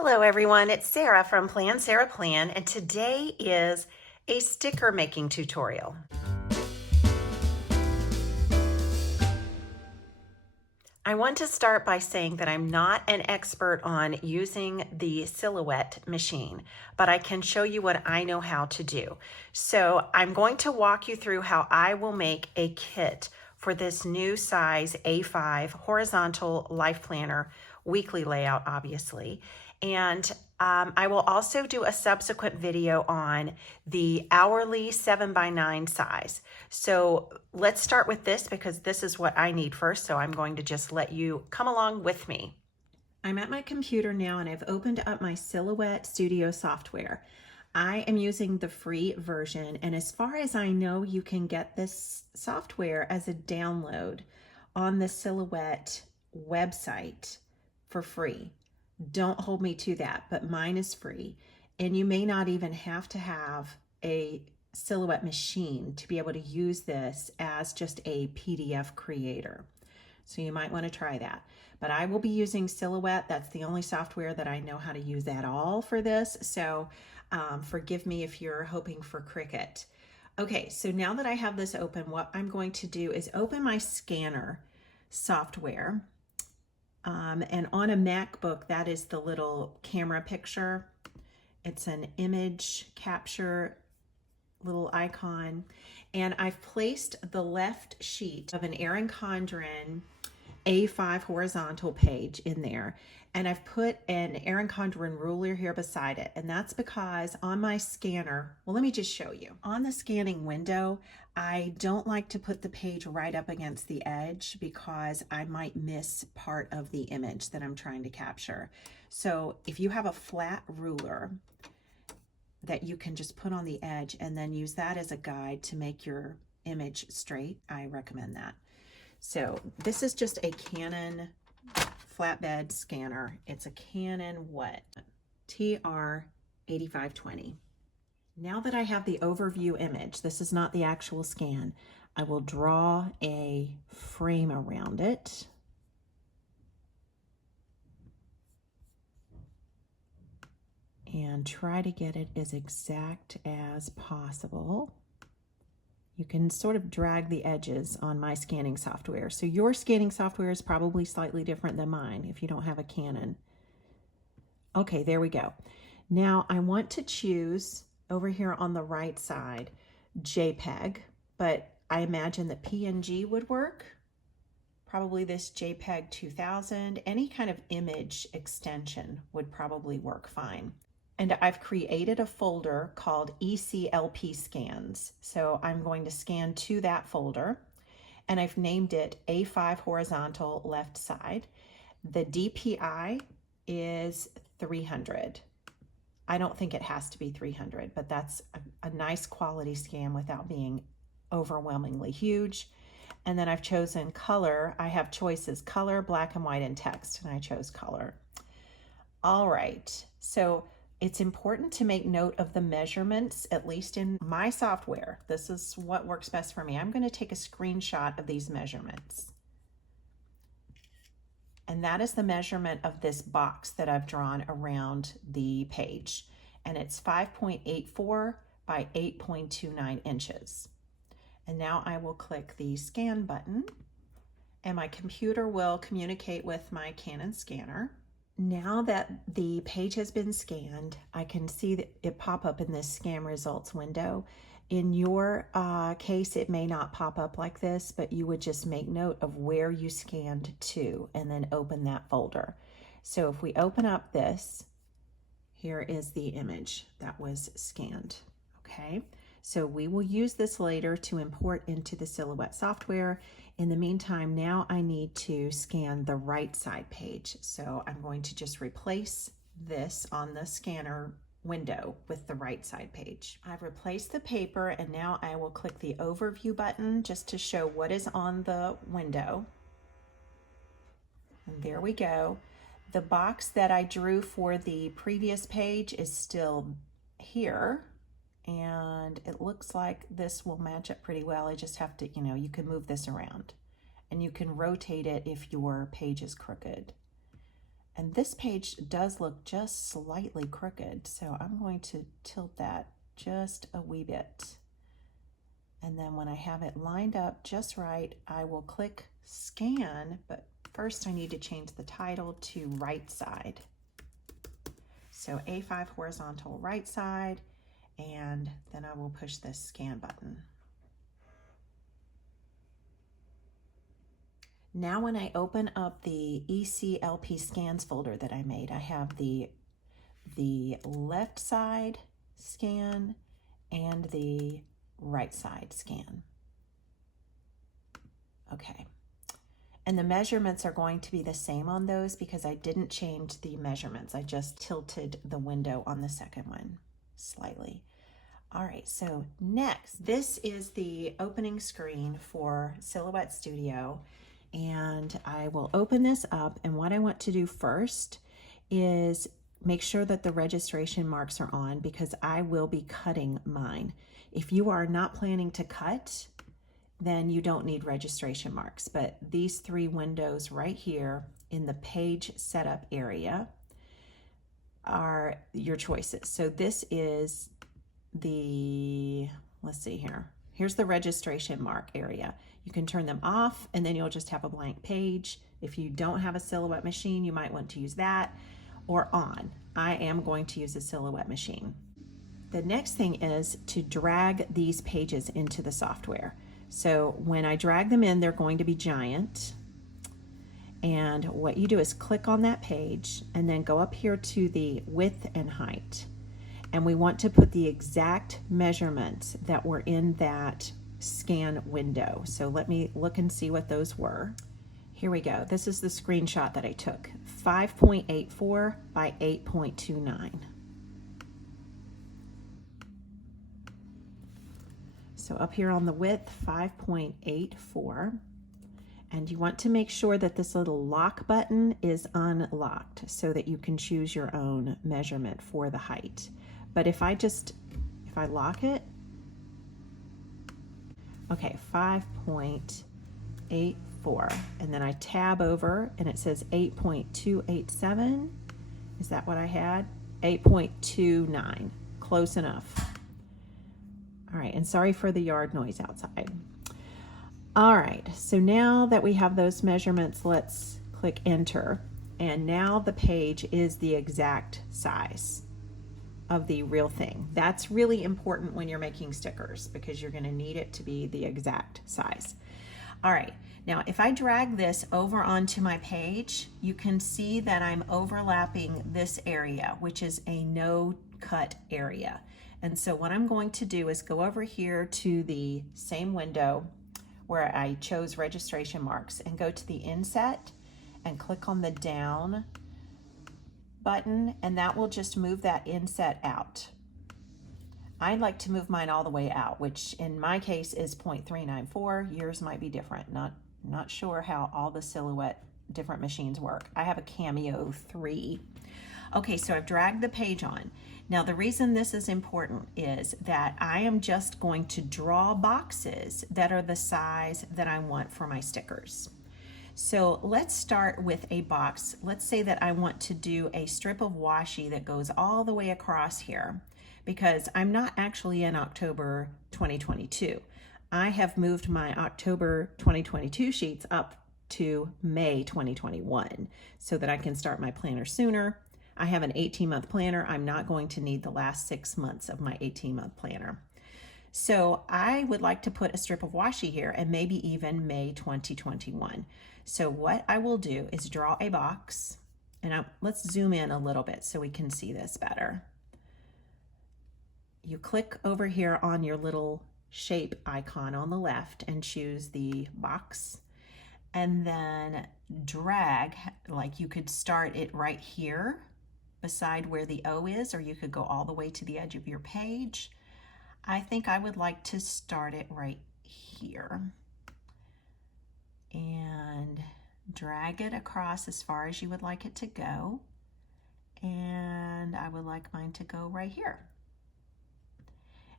Hello everyone, it's Sarah from Plan Sarah Plan, and today is a sticker making tutorial. I want to start by saying that I'm not an expert on using the Silhouette machine, but I can show you what I know how to do. So I'm going to walk you through how I will make a kit for this new size A5 horizontal life planner, weekly layout obviously, and I will also do a subsequent video on the hourly 7x9 size. So let's start with this because this is what I need first. So I'm going to just let you come along with me. I'm at my computer now and I've opened up my Silhouette Studio software. I am using the free version, and as far as I know, you can get this software as a download on the Silhouette website for free. Don't hold me to that, but mine is free, and you may not even have to have a Silhouette machine to be able to use this as just a PDF creator. So you might want to try that. But I will be using Silhouette. That's the only software that I know how to use at all for this. So forgive me if you're hoping for Cricut. Okay, so now that I have this open, what I'm going to do is open my scanner software. And on a MacBook, that is the little camera picture. It's an image capture little icon. And I've placed the left sheet of an Erin Condren A5 horizontal page in there. And I've put an Erin Condren ruler here beside it. And that's because on my scanner, well, let me just show you. On the scanning window, I don't like to put the page right up against the edge because I might miss part of the image that I'm trying to capture. So if you have a flat ruler that you can just put on the edge and then use that as a guide to make your image straight, I recommend that. So this is just a Canon flatbed scanner. It's a Canon TR8520. Now that I have the overview image, this is not the actual scan, I will draw a frame around it. And try to get it as exact as possible. You can sort of drag the edges on my scanning software. So your scanning software is probably slightly different than mine if you don't have a Canon. Okay, there we go. Now I want to choose over here on the right side, JPEG, but I imagine that PNG would work. Probably this JPEG 2000, any kind of image extension would probably work fine. And I've created a folder called ECLP scans. So I'm going to scan to that folder, and I've named it A5 horizontal left side. The DPI is 300. I don't think it has to be 300, but that's a nice quality scan without being overwhelmingly huge. And then I've chosen color. I have choices: color, black and white, and text, and I chose color. All right, so it's important to make note of the measurements, at least in my software. This is what works best for me. I'm going to take a screenshot of these measurements. And that is the measurement of this box that I've drawn around the page. And it's 5.84 by 8.29 inches. And now I will click the scan button, and my computer will communicate with my Canon scanner. Now that the page has been scanned, I can see that it pop up in this scan results window. In your case, it may not pop up like this, but you would just make note of where you scanned to and then open that folder. So if we open up this, here is the image that was scanned, okay? So we will use this later to import into the Silhouette software. In the meantime, now I need to scan the right side page. So I'm going to just replace this on the scanner window with the right side page. I've replaced the paper, and now I will click the overview button just to show what is on the window. And there we go. The box that I drew for the previous page is still here. And it looks like this will match up pretty well. I just have to, you can move this around, and you can rotate it if your page is crooked. And this page does look just slightly crooked, so I'm going to tilt that just a wee bit. And then when I have it lined up just right, I will click scan, but first I need to change the title to right side. So A5 horizontal right side, and then I will push this scan button. Now when I open up the ECLP scans folder that I made, I have the left side scan and the right side scan. Okay. And the measurements are going to be the same on those because I didn't change the measurements. I just tilted the window on the second one slightly. All right, so next, this is the opening screen for Silhouette Studio. And I will open this up, and what I want to do first is make sure that the registration marks are on because I will be cutting mine. If you are not planning to cut, then you don't need registration marks, but these three windows right here in the page setup area are your choices. So this is the, let's see here. Here's the registration mark area. You can turn them off and then you'll just have a blank page. If you don't have a Silhouette machine, you might want to use that, or on. I am going to use a Silhouette machine. The next thing is to drag these pages into the software. So when I drag them in, they're going to be giant. And what you do is click on that page and then go up here to the width and height. And we want to put the exact measurements that were in that scan window. So let me look and see what those were. Here we go. This is the screenshot that I took. 5.84 by 8.29. So up here on the width, 5.84. And you want to make sure that this little lock button is unlocked so that you can choose your own measurement for the height. But if I lock it, okay, 5.84, and then I tab over and it says 8.287. Is that what I had? 8.29, close enough. All right, and sorry for the yard noise outside. All right, so now that we have those measurements, let's click enter. And now the page is the exact size of the real thing. That's really important when you're making stickers because you're gonna need it to be the exact size. All right, now if I drag this over onto my page, you can see that I'm overlapping this area, which is a no cut area. And so what I'm going to do is go over here to the same window where I chose registration marks and go to the inset and click on the down button, and that will just move that inset out. I like to move mine all the way out, which in my case is 0.394. Yours might be different. Not sure how all the Silhouette different machines work. I have a Cameo 3. Okay, so I've dragged the page on. Now the reason this is important is that I am just going to draw boxes that are the size that I want for my stickers. So let's start with a box. Let's say that I want to do a strip of washi that goes all the way across here because I'm not actually in October 2022. I have moved my October 2022 sheets up to May 2021 so that I can start my planner sooner. I have an 18-month planner. I'm not going to need the last 6 months of my 18-month planner. So I would like to put a strip of washi here and maybe even May 2021. So what I will do is draw a box, and let's zoom in a little bit so we can see this better. You click over here on your little shape icon on the left and choose the box, and then drag, like you could start it right here beside where the O is, or you could go all the way to the edge of your page. I think I would like to start it right here and drag it across as far as you would like it to go. And I would like mine to go right here.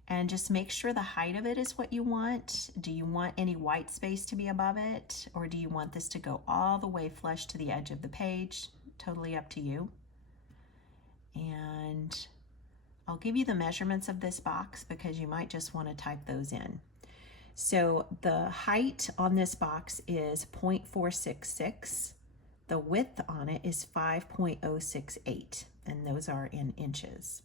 And just make sure the height of it is what you want. Do you want any white space to be above it? Or do you want this to go all the way flush to the edge of the page? totally up to you. And I'll give you the measurements of this box because you might just want to type those in. So the height on this box is 0.466. The width on it is 5.068, and those are in inches.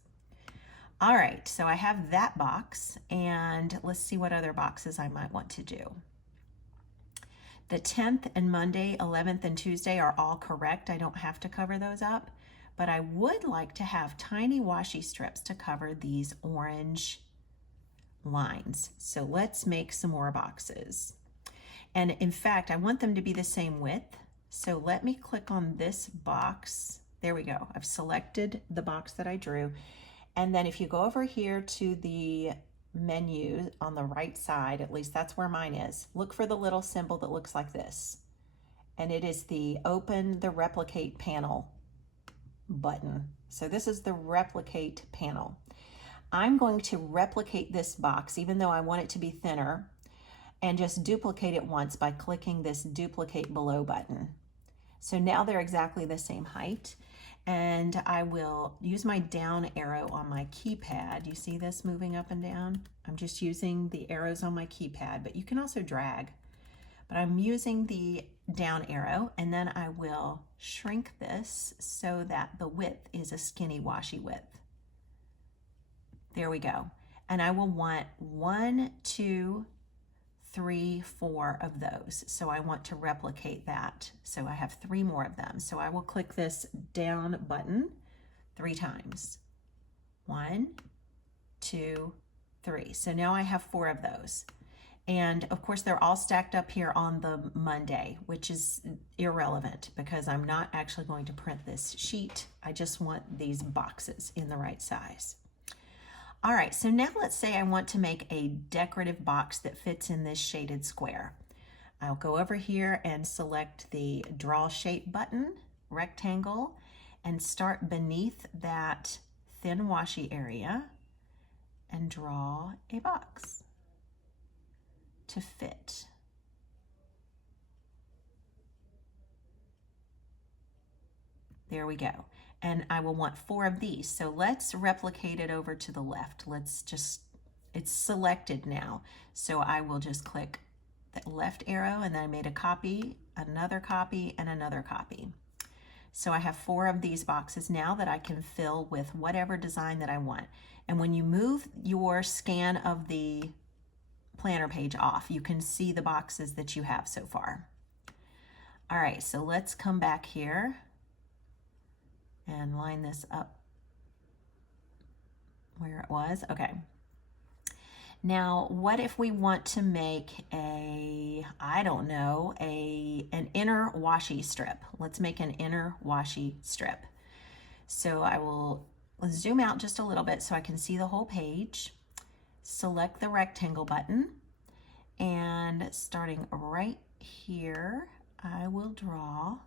All right, so I have that box, and let's see what other boxes I might want to do. The 10th and Monday, 11th and Tuesday are all correct. I don't have to cover those up, but I would like to have tiny washi strips to cover these orange lines. So let's make some more boxes. And in fact, I want them to be the same width. So let me click on this box. There we go. I've selected the box that I drew. And then if you go over here to the menu on the right side, at least that's where mine is, look for the little symbol that looks like this. And it is the open the replicate panel button. So this is the replicate panel. I'm going to replicate this box, even though I want it to be thinner, and just duplicate it once by clicking this duplicate below button. So now they're exactly the same height, and I will use my down arrow on my keypad. You see this moving up and down? I'm just using the arrows on my keypad, but you can also drag. But I'm using the down arrow, and then I will shrink this so that the width is a skinny washi width. There we go. And I will want 1, 2, 3, 4 of those. So I want to replicate that. So I have 3 more of them. So I will click this down button 3 times. 1, 2, 3. So now I have 4 of those. And of course, they're all stacked up here on the Monday, which is irrelevant because I'm not actually going to print this sheet. I just want these boxes in the right size. All right, so now let's say I want to make a decorative box that fits in this shaded square. I'll go over here and select the Draw Shape button, rectangle, and start beneath that thin washi area and draw a box to fit. There we go. And I will want 4 of these. So let's replicate it over to the left. It's selected now. So I will just click the left arrow, and then I made a copy, another copy, and another copy. So I have 4 of these boxes now that I can fill with whatever design that I want. And when you move your scan of the planner page off, you can see the boxes that you have so far. All right, so let's come back here and line this up where it was. Okay. Now, what if we want to make an inner washi strip? Let's make an inner washi strip. So I will zoom out just a little bit so I can see the whole page. Select the rectangle button, and starting right here, I will draw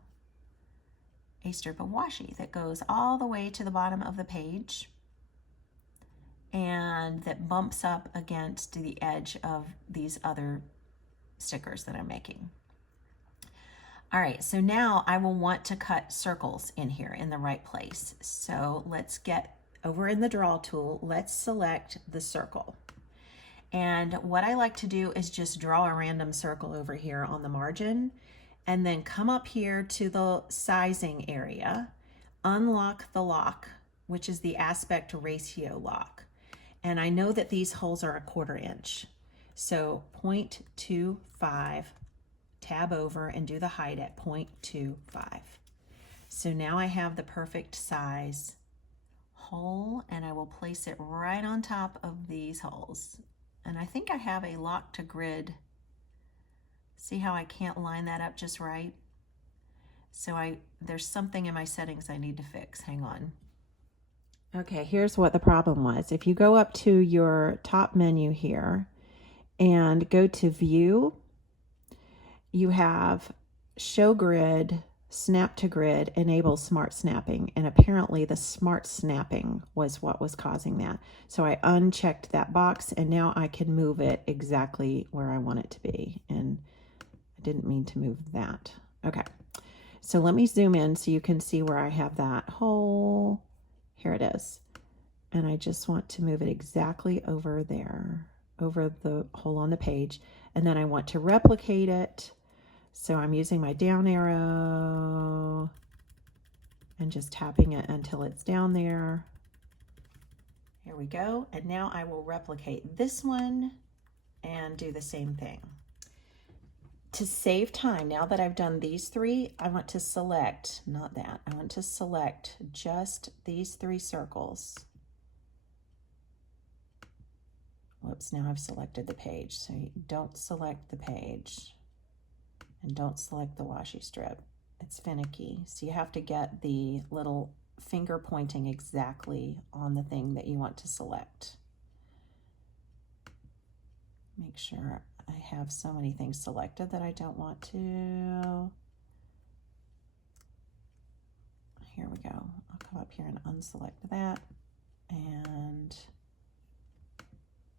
a strip of washi that goes all the way to the bottom of the page and that bumps up against the edge of these other stickers that I'm making. All right, so now I will want to cut circles in here in the right place. So let's get over in the draw tool, let's select the circle. And what I like to do is just draw a random circle over here on the margin, and then come up here to the sizing area, unlock the lock, which is the aspect ratio lock. And I know that these holes are 1/4 inch. So 0.25, tab over and do the height at 0.25. So now I have the perfect size hole, and I will place it right on top of these holes. And I think I have a lock to grid. See how I can't line that up just right? So there's something in my settings I need to fix. Hang on. Okay, here's what the problem was. If you go up to your top menu here and go to View, you have Show Grid, Snap to Grid, Enable Smart Snapping, and apparently the Smart Snapping was what was causing that. So I unchecked that box, and now I can move it exactly where I want it to be. And I didn't mean to move that. Okay, So let me zoom in so you can see where I have that hole. Here it is. And I just want to move it exactly over there, over the hole on the page. And then I want to replicate it. So I'm using my down arrow and just tapping it until it's down there. Here we go. And now I will replicate this one and do the same thing. To save time, now that I've done these three, I want to select, not that, I want to select just these three circles. Whoops, now I've selected the page. So you don't select the page and don't select the washi strip. It's finicky. So you have to get the little finger pointing exactly on the thing that you want to select. Make sure I have so many things selected that I don't want to. Here we go. I'll come up here and unselect that. And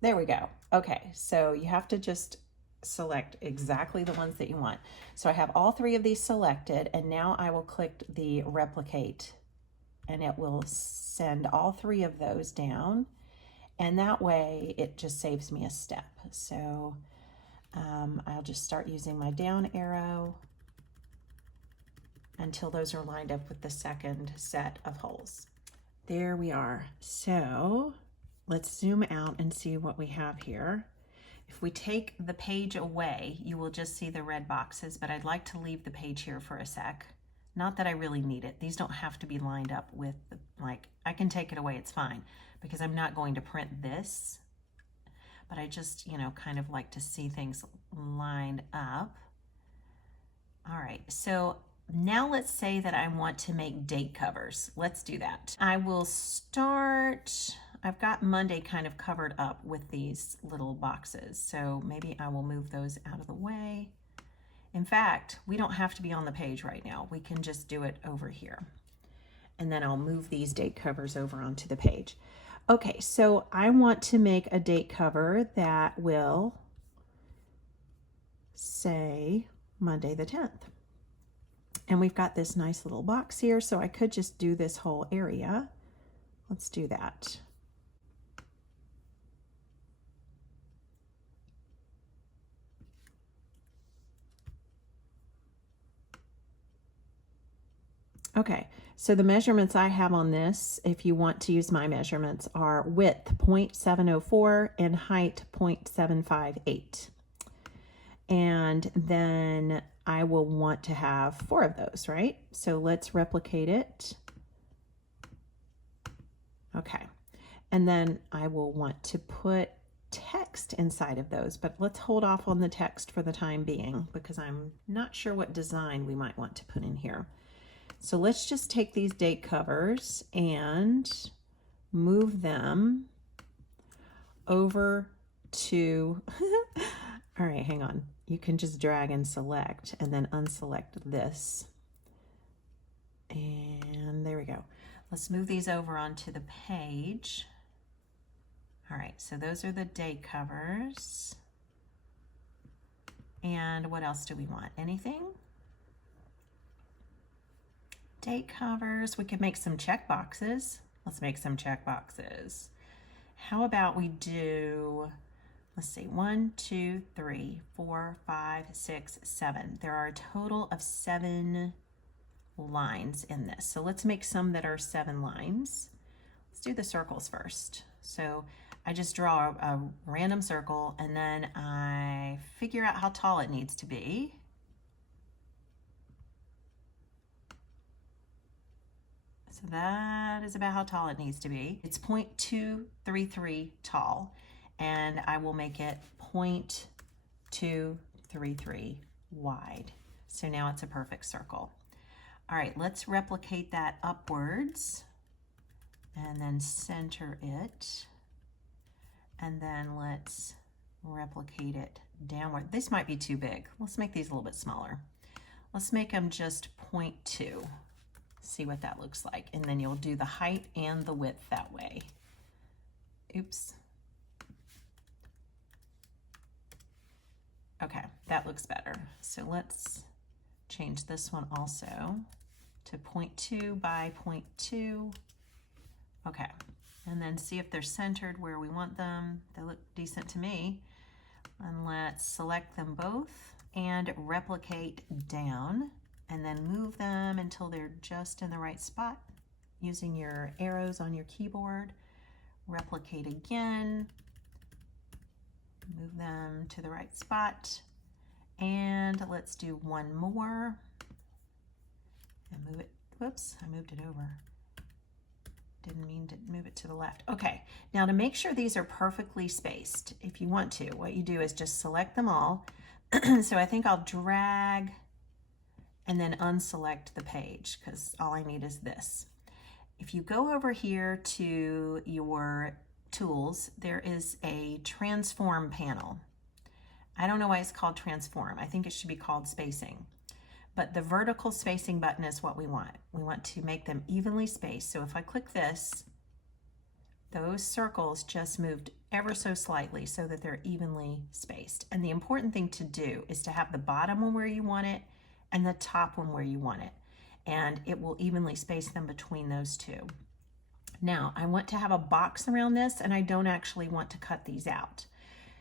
there we go. Okay, so you have to just select exactly the ones that you want. So I have all three of these selected, and now I will click the replicate, and it will send all three of those down. And that way it just saves me a step. So I'll just start using my down arrow until those are lined up with the second set of holes. There we are. So let's zoom out and see what we have here. If we take the page away, you will just see the red boxes, but I'd like to leave the page here for a sec. Not that I really need it. These don't have to be lined up with, I can take it away, it's fine, because I'm not going to print this, but I just, kind of like to see things lined up. All right, so now let's say that I want to make date covers. Let's do that. I will start, I've got Monday kind of covered up with these little boxes, so maybe I will move those out of the way. In fact, we don't have to be on the page right now. We can just do it over here. And then I'll move these date covers over onto the page. Okay, so I want to make a date cover that will say Monday the 10th. And we've got this nice little box here, so I could just do this whole area. Let's do that. Okay, so the measurements I have on this, if you want to use my measurements, are width 0.704 and height 0.758. And then I will want to have 4 of those, right? So let's replicate it. Okay, and then I will want to put text inside of those, but let's hold off on the text for the time being because I'm not sure what design we might want to put in here. So let's just take these date covers and move them over to, all right, hang on. You can just drag and select and then unselect this. And there we go. Let's move these over onto the page. All right, so those are the date covers. And what else do we want? Anything? Date covers. We could make some check boxes. Let's make some check boxes. How about we do, let's see, 1, 2, 3, 4, 5, 6, 7. There are a total of 7 lines in this. So let's make some that are 7 lines. Let's do the circles first. So I just draw a random circle and then I figure out how tall it needs to be. So that is about how tall it needs to be. It's 0.233 tall, and I will make it 0.233 wide. So now it's a perfect circle. All right, let's replicate that upwards and then center it. And then let's replicate it downward. This might be too big. Let's make these a little bit smaller. Let's make them just 0.2. See what that looks like. And then you'll do the height and the width that way. Oops. Okay, that looks better. So let's change this one also to 0.2 by 0.2. Okay, and then see if they're centered where we want them. They look decent to me. And let's select them both and replicate down, and then move them until they're just in the right spot using your arrows on your keyboard. Replicate again, move them to the right spot, and let's do one more and move it. Whoops, I moved it over. Didn't mean to move it to the left. Okay, now to make sure these are perfectly spaced, if you want to, what you do is just select them all. So I think I'll drag and then unselect the page because all I need is this. If you go over here to your tools, there is a transform panel. I don't know why it's called transform. I think it should be called spacing. But the vertical spacing button is what we want. We want to make them evenly spaced. So if I click this, those circles just moved ever so slightly so that they're evenly spaced. And the important thing to do is to have the bottom one where you want it and the top one where you want it. And it will evenly space them between those two. Now, I want to have a box around this, and I don't actually want to cut these out.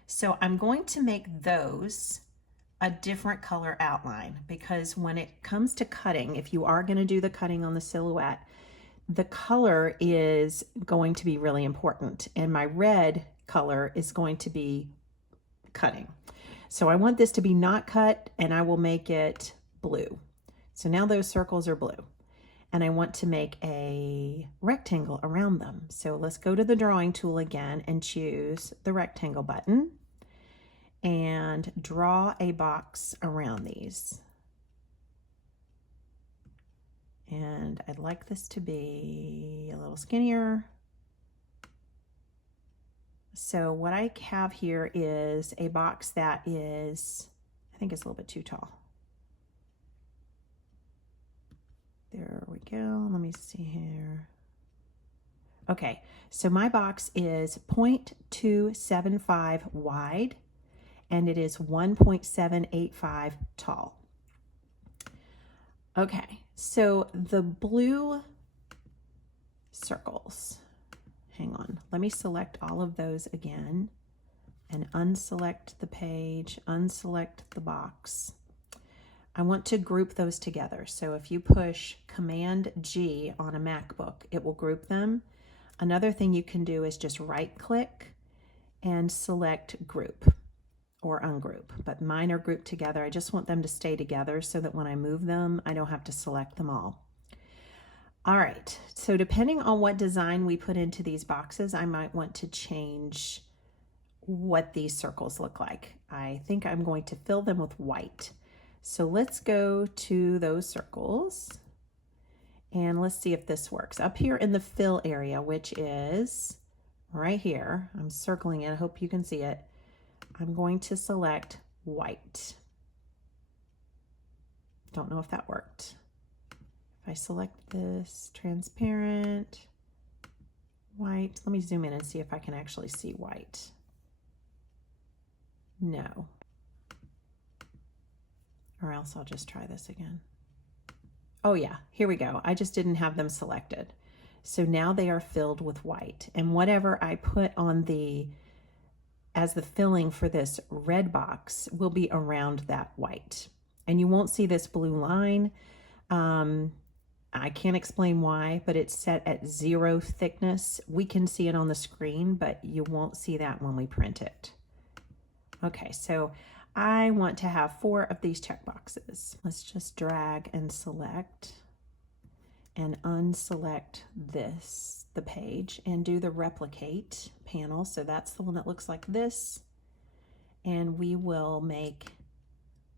So I'm going to make those a different color outline, because when it comes to cutting, if you are going to do the cutting on the silhouette, the color is going to be really important, and my red color is going to be cutting. So I want this to be not cut, and I will make it blue. So now those circles are blue, and I want to make a rectangle around them. So let's go to the drawing tool again and choose the rectangle button and draw a box around these. And I'd like this to be a little skinnier. So what I have here is a box that is, I think it's a little bit too tall. There we go. Let me see here. Okay, so my box is 0.275 wide, and it is 1.785 tall. Okay, so the blue circles, hang on, let me select all of those again and unselect the page, unselect the box. I want to group those together. So if you push Command G on a MacBook, it will group them. Another thing you can do is just right click and select group or ungroup, but mine are grouped together. I just want them to stay together so that when I move them, I don't have to select them all. All right, so depending on what design we put into these boxes, I might want to change what these circles look like. I think I'm going to fill them with white. So let's go to those circles and let's see if this works. Up here in the fill area, which is right here, I'm circling it, I hope you can see it. I'm going to select white. Don't know if that worked. If I select this transparent, white, let me zoom in and see if I can actually see white. No. Or else I'll just try this again. Oh yeah, here we go. I just didn't have them selected. So now they are filled with white. And whatever I put on as the filling for this red box will be around that white. And you won't see this blue line. I can't explain why, but it's set at 0 thickness. We can see it on the screen, but you won't see that when we print it. Okay, so I want to have 4 of these check boxes. Let's just drag and select and unselect the page, and do the replicate panel. So that's the one that looks like this. And we will make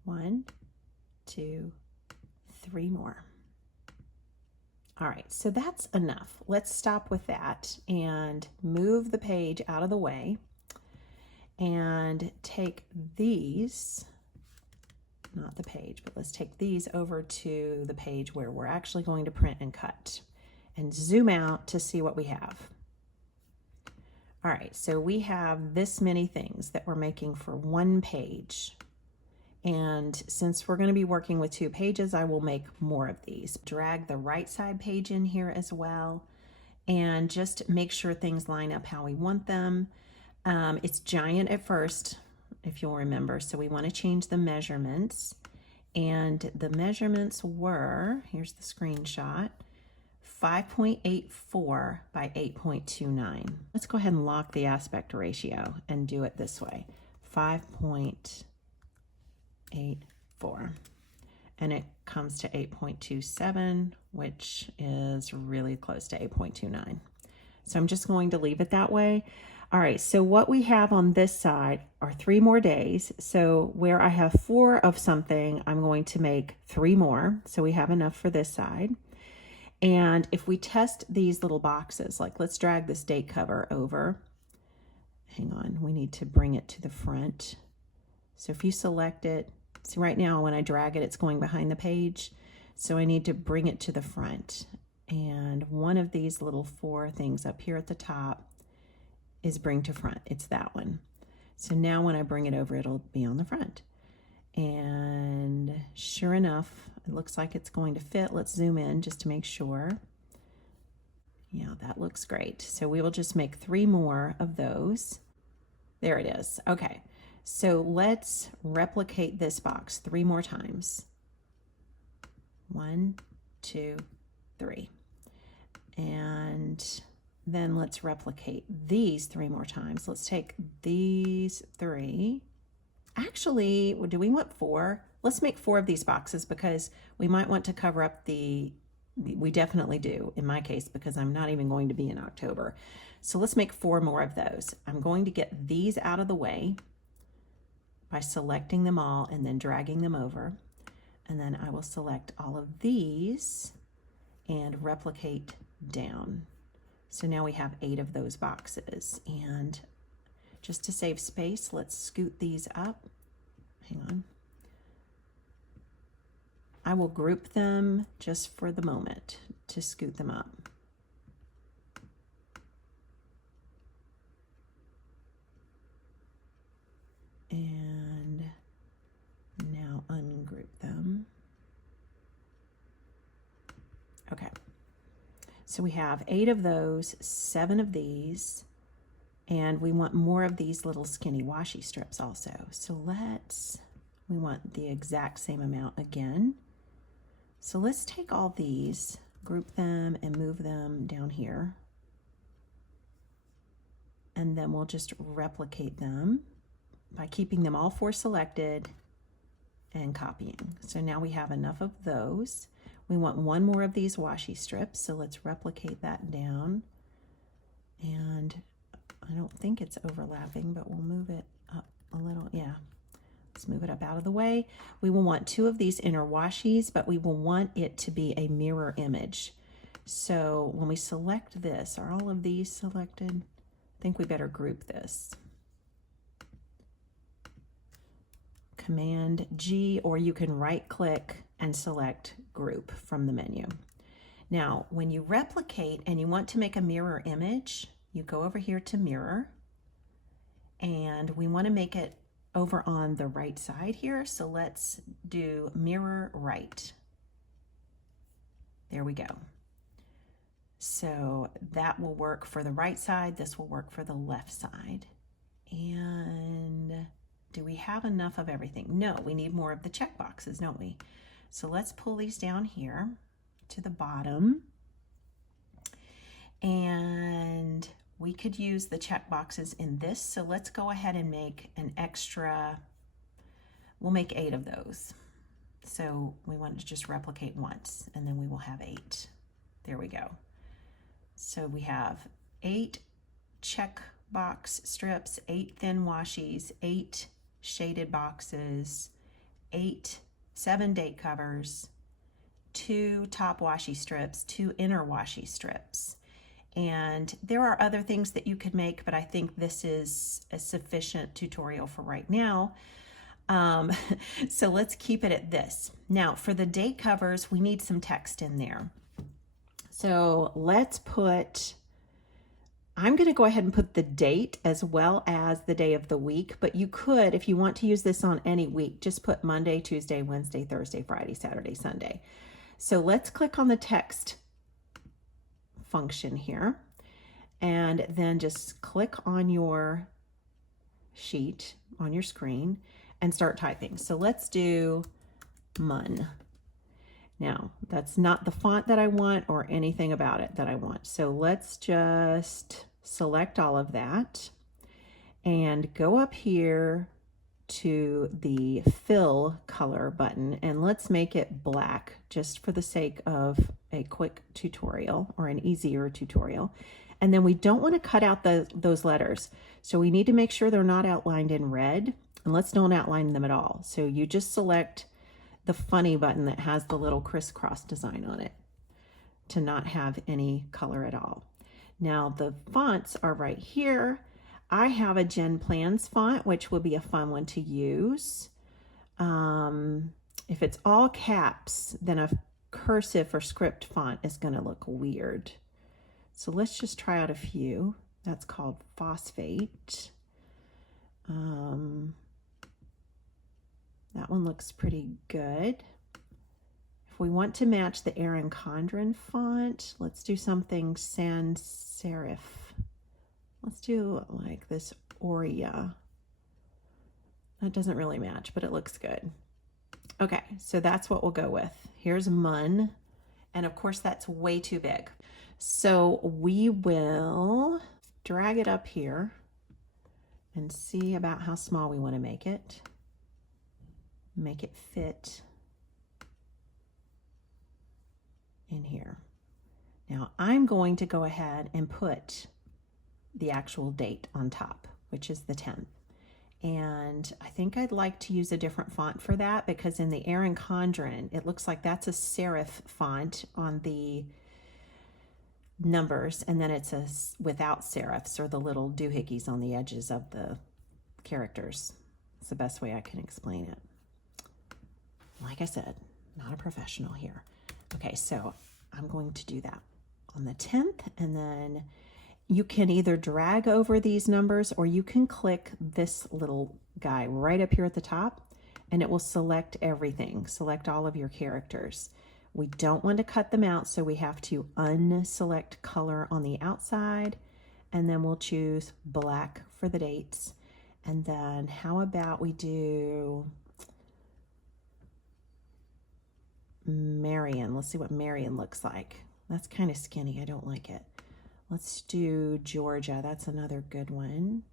1, 2, 3 more. All right, so that's enough. Let's stop with that and move the page out of the way and take these, not the page, but let's take these over to the page where we're actually going to print and cut, and zoom out to see what we have. All right, so we have this many things that we're making for one page, And since we're going to be working with 2 pages, I will make more of these. Drag the right side page in here as well, and just make sure things line up how we want them. It's giant at first, if you'll remember, so we want to change the measurements. And the measurements were, here's the screenshot, 5.84 by 8.29. Let's go ahead and lock the aspect ratio and do it this way. 5.84. And it comes to 8.27, which is really close to 8.29. So I'm just going to leave it that way. All right, so what we have on this side are 3 more days. So where I have 4 of something, I'm going to make 3 more. So we have enough for this side. And if we test these little boxes, like let's drag this date cover over. Hang on, we need to bring it to the front. So if you select it, see right now when I drag it, it's going behind the page. So I need to bring it to the front. And one of these little 4 things up here at the top is bring to front. It's that one. So now when I bring it over, it'll be on the front. And sure enough, it looks like it's going to fit. Let's zoom in just to make sure. Yeah, that looks great. So we will just make 3 more of those. There it is. Okay, so let's replicate this box 3 more times. 1, 2, 3. And then let's replicate these 3 more times. Let's take these 3. Actually, do we want 4? Let's make 4 of these boxes because we might want to cover up we definitely do in my case because I'm not even going to be in October. So let's make 4 more of those. I'm going to get these out of the way by selecting them all and then dragging them over. And then I will select all of these and replicate down. So now we have 8 of those boxes. And just to save space, let's scoot these up. Hang on. I will group them just for the moment to scoot them up. And now ungroup them. Okay. So we have 8 of those, 7 of these, and we want more of these little skinny washi strips also. So we want the exact same amount again. So let's take all these, group them and move them down here. And then we'll just replicate them by keeping them all 4 selected and copying. So now we have enough of those. We want 1 more of these washi strips, so let's replicate that down. And I don't think it's overlapping, but we'll move it up a little. Yeah, let's move it up out of the way. We will want 2 of these inner washies, but we will want it to be a mirror image. So when we select this, are all of these selected? I think we better group this. Command G, or you can right click and select group from the menu. Now, when you replicate and you want to make a mirror image, you go over here to mirror, and we want to make it over on the right side here. So let's do mirror right. There we go. So that will work for the right side. This will work for the left side. And do we have enough of everything? No, we need more of the check boxes, don't we? So let's pull these down here to the bottom. And we could use the check boxes in this. So let's go ahead and make an extra, we'll make 8 of those. So we want to just replicate once, and then we will have 8. There we go. So we have 8 check box strips, 8 thin washies, 8 shaded boxes, 7 date covers, 2 top washi strips, 2 inner washi strips. And there are other things that you could make, but I think this is a sufficient tutorial for right now. So let's keep it at this. Now for the date covers, we need some text in there. So let's put, I'm going to go ahead and put the date as well as the day of the week, but you could, if you want to use this on any week, just put Monday, Tuesday, Wednesday, Thursday, Friday, Saturday, Sunday. So let's click on the text function here, and then just click on your sheet on your screen and start typing. So let's do MUN. Now, that's not the font that I want or anything about it that I want. So let's just select all of that and go up here to the fill color button, and let's make it black just for the sake of a quick tutorial or an easier tutorial. And then we don't want to cut out those letters. So we need to make sure they're not outlined in red, and let's don't outline them at all. So you just select the funny button that has the little crisscross design on it to not have any color at all. Now the fonts are right here. I have a Gen Plans font, which will be a fun one to use. If it's all caps, then a cursive or script font is going to look weird. So let's just try out a few. That's called Phosphate. That one looks pretty good. If we want to match the Erin Condren font, let's do something sans serif. Let's do like this Aurea. That doesn't really match, but it looks good. Okay, so that's what we'll go with. Here's MUN, and of course that's way too big. So we will drag it up here and see about how small we want to make it. Make it fit in here. Now I'm going to go ahead and put the actual date on top, which is the 10th. And I think I'd like to use a different font for that, because in the Erin Condren, it looks like that's a serif font on the numbers, and then it's a without serifs, or the little doohickeys on the edges of the characters. It's the best way I can explain it. Like I said, not a professional here. Okay, so I'm going to do that on the 10th, and then you can either drag over these numbers, or you can click this little guy right up here at the top, and it will select everything, select all of your characters. We don't want to cut them out, so we have to unselect color on the outside, and then we'll choose black for the dates. And then how about we do Marion? Let's see what Marion looks like. That's kind of skinny. I don't like it. Let's do Georgia. That's another good one.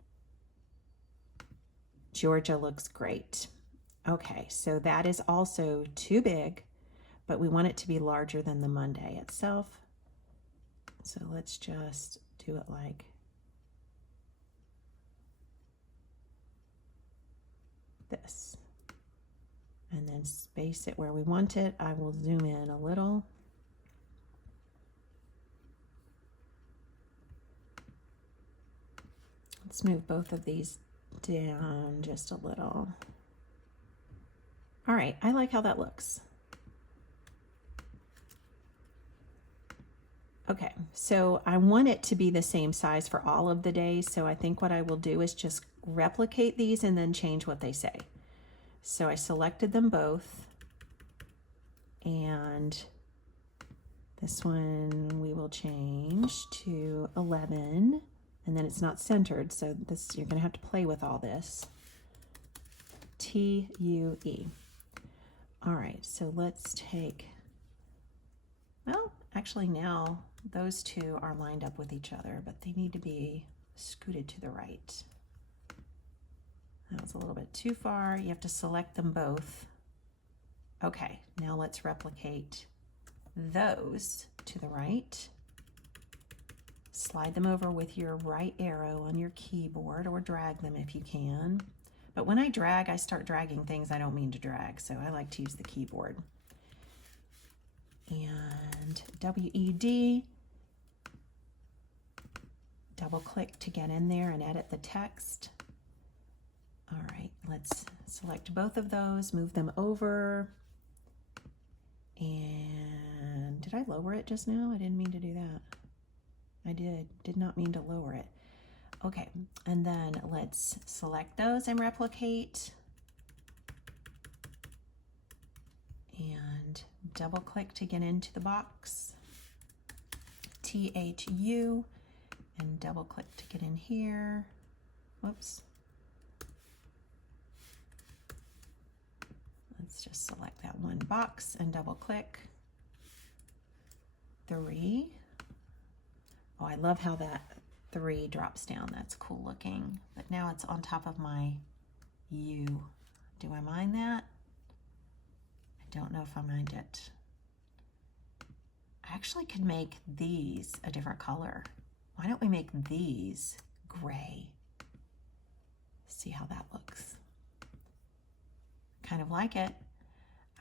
Georgia looks great. Okay, so that is also too big, but we want it to be larger than the Monday itself. So let's just do it like this. And then space it where we want it. I will zoom in a little. Let's move both of these down just a little. All right, I like how that looks. Okay, so I want it to be the same size for all of the days, so I think what I will do is just replicate these and then change what they say. So I selected them both, and this one we will change to 11, and then it's not centered, so this, you're gonna have to play with all this. TUE. All right, so let's take, well, actually now those two are lined up with each other, but they need to be scooted to the right. That was a little bit too far. You have to select them both. Okay, now let's replicate those to the right. Slide them over with your right arrow on your keyboard, or drag them if you can. But when I drag, I start dragging things I don't mean to drag, so I like to use the keyboard. And WED, double click to get in there and edit the text. All right, let's select both of those, move them over. And did I lower it just now? I didn't mean to do that. I did not mean to lower it. Okay, and then let's select those and replicate. And double click to get into the box. THU, and double click to get in here. Whoops. Let's just select that one box and double click. 3. Oh, I love how that 3 drops down. That's cool looking. But now it's on top of my U. Do I mind that? I don't know if I mind it. I actually could make these a different color. Why don't we make these gray? See how that looks. Kind of like it.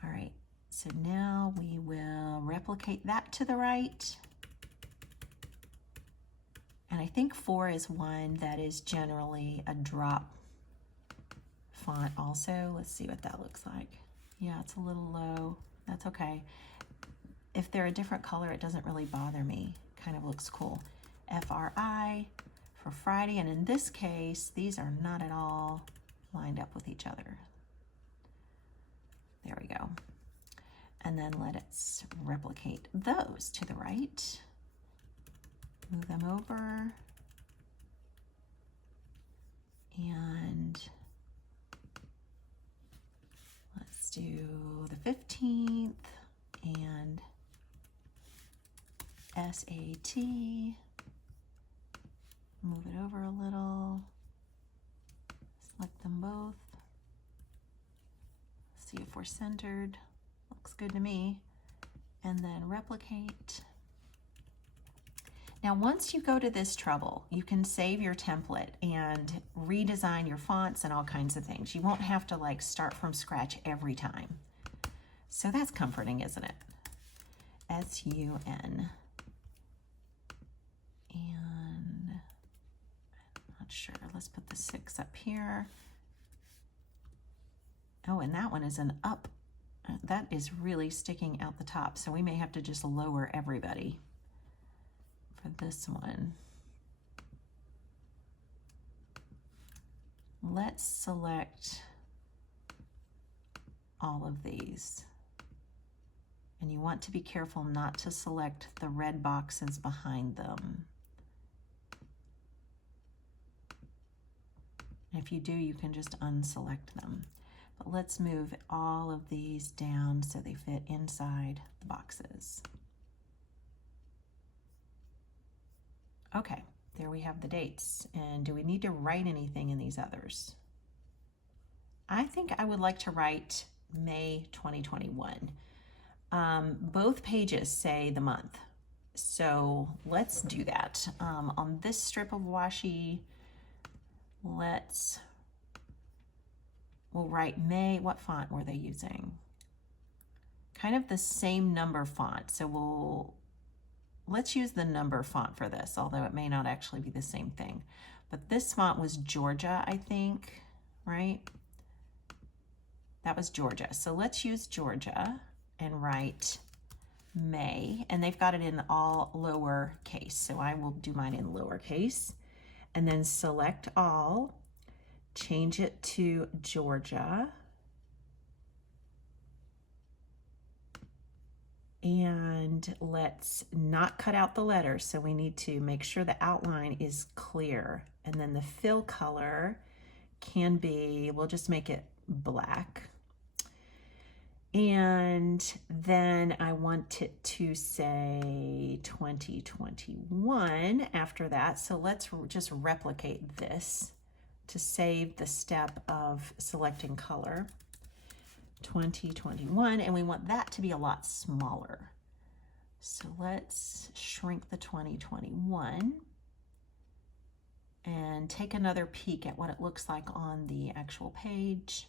All right, so now we will replicate that to the right. And I think 4 is one that is generally a drop font also. Let's see what that looks like. Yeah, it's a little low. That's okay. If they're a different color, it doesn't really bother me. Kind of looks cool. FRI for Friday, and in this case, these are not at all lined up with each other. There we go. And then let's replicate those to the right. Move them over. And let's do the 15th and SAT. Move it over a little. Select them both. See if we're centered. Looks good to me. And then replicate. Now, once you go to this trouble, you can save your template and redesign your fonts and all kinds of things. You won't have to like start from scratch every time. So that's comforting, isn't it? SUN. And I'm not sure. Let's put the 6 up here. Oh, and that one is an up. That is really sticking out the top. So we may have to just lower everybody for this one. Let's select all of these. And you want to be careful not to select the red boxes behind them. If you do, you can just unselect them. But let's move all of these down so they fit inside the boxes. Okay, there we have the dates. And do we need to write anything in these others? I think I would like to write May 2021. Both pages say the month. So let's do that. On this strip of washi, we'll write May. What font were they using? Kind of the same number font. So let's use the number font for this, although it may not actually be the same thing. But this font was Georgia, I think, right? That was Georgia. So let's use Georgia and write May. And they've got it in all lowercase. So I will do mine in lowercase. And then select all. Change it to Georgia. And let's not cut out the letters. So we need to make sure the outline is clear. And then the fill color can be, we'll just make it black. And then I want it to say 2021 after that. So let's just replicate this to save the step of selecting color. 2021, and we want that to be a lot smaller. So let's shrink the 2021 and take another peek at what it looks like on the actual page.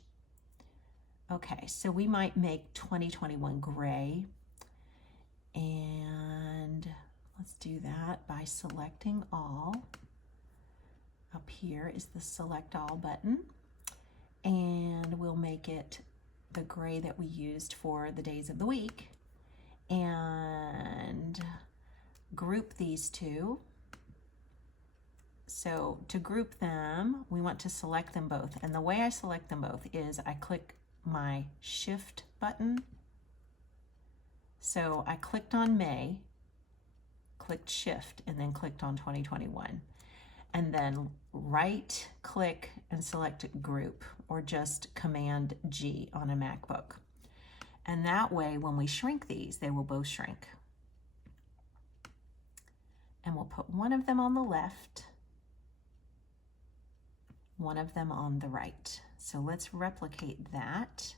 Okay, so we might make 2021 gray, and let's do that by selecting all. Up here is the select all button, and we'll make it the gray that we used for the days of the week, and group these two So to group them, we want to select them both. And the way I select them both is I click my Shift button. So I clicked on May, clicked Shift, and then clicked on 2021. And then right click and select Group, or just Command G on a MacBook. And that way, when we shrink these, they will both shrink. And we'll put one of them on the left, one of them on the right. So let's replicate that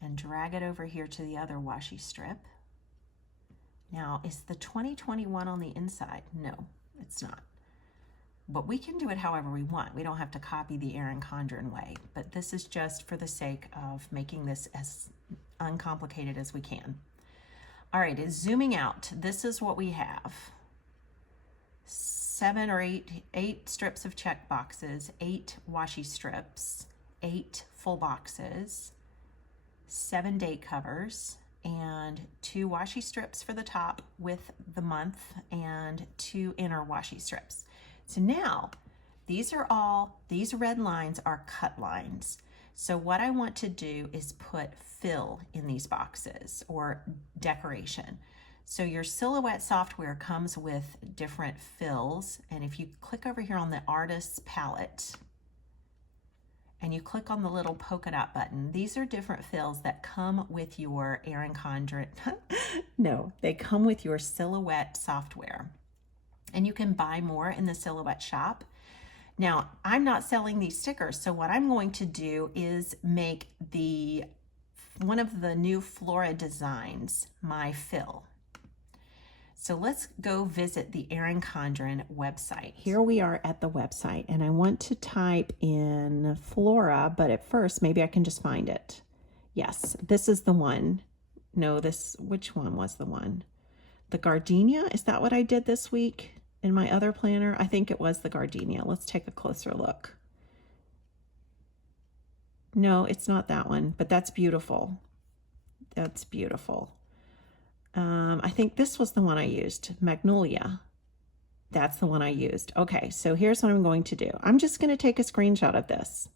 and drag it over here to the other washi strip. Now, is the 2021 on the inside? No, it's not. But we can do it however we want. We don't have to copy the Erin Condren way, but this is just for the sake of making this as uncomplicated as we can. All right, is zooming out. This is what we have. 7 or 8 strips of check boxes, 8 washi strips, 8 full boxes, 7 date covers, and 2 washi strips for the top with the month, and 2 inner washi strips. So now, these red lines are cut lines. So what I want to do is put fill in these boxes, or decoration. So your Silhouette software comes with different fills, and if you click over here on the artist's palette, and you click on the little polka dot button, these are different fills that come with your Erin Condren, no, they come with your Silhouette software. And you can buy more in the Silhouette shop. Now, I'm not selling these stickers, so what I'm going to do is make one of the new Flora designs my fill. So let's go visit the Erin Condren website. Here we are at the website, and I want to type in Flora, but at first, maybe I can just find it. Yes, this is the one. No, which one was the one? The gardenia? Is that what I did this week in my other planner? I think it was the gardenia. Let's take a closer look. No, it's not that one, but that's beautiful. That's beautiful. I think this was the one I used, Magnolia. That's the one I used. Okay, so here's what I'm going to do. I'm just going to take a screenshot of this.